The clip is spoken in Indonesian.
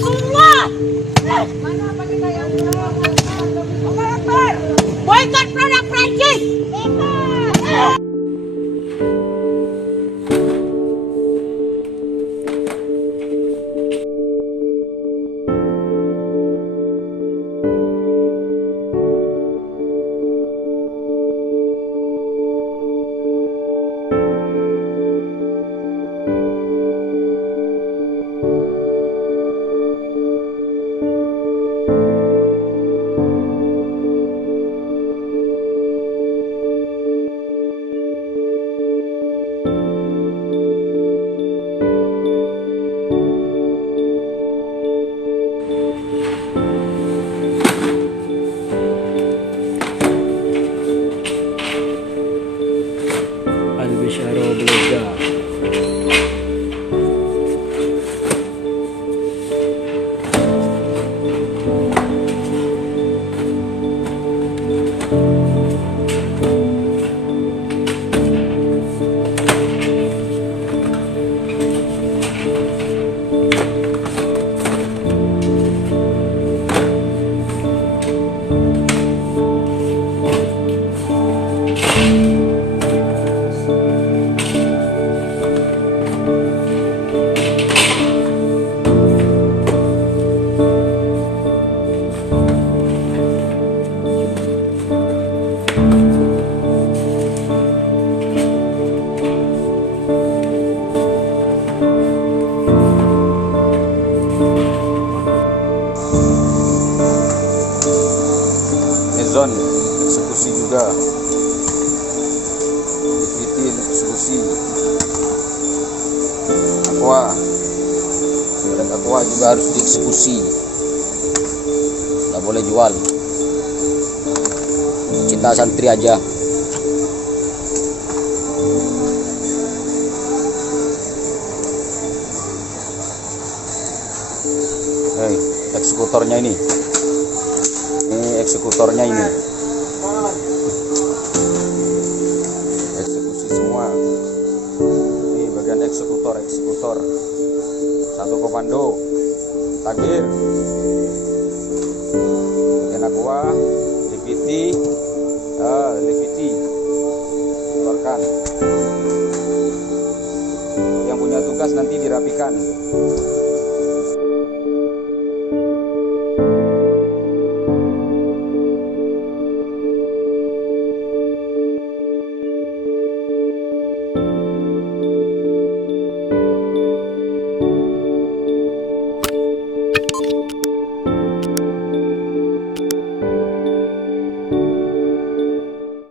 Rasulullah. Mana kita yang Allah Akbar. Boykot produk Prancis. Al-Bishara Belajar. Mezon eksekusi juga, Dikitin eksekusi, Aqua juga harus dieksekusi, nggak boleh jual. Cinta santri aja. Hei, eksekutornya ini eksekutornya ini eksekusi semua. Ini bagian eksekutor satu komando takbir, bagian Aqua Leviti keluarkan. Yang punya tugas nanti dirapikan.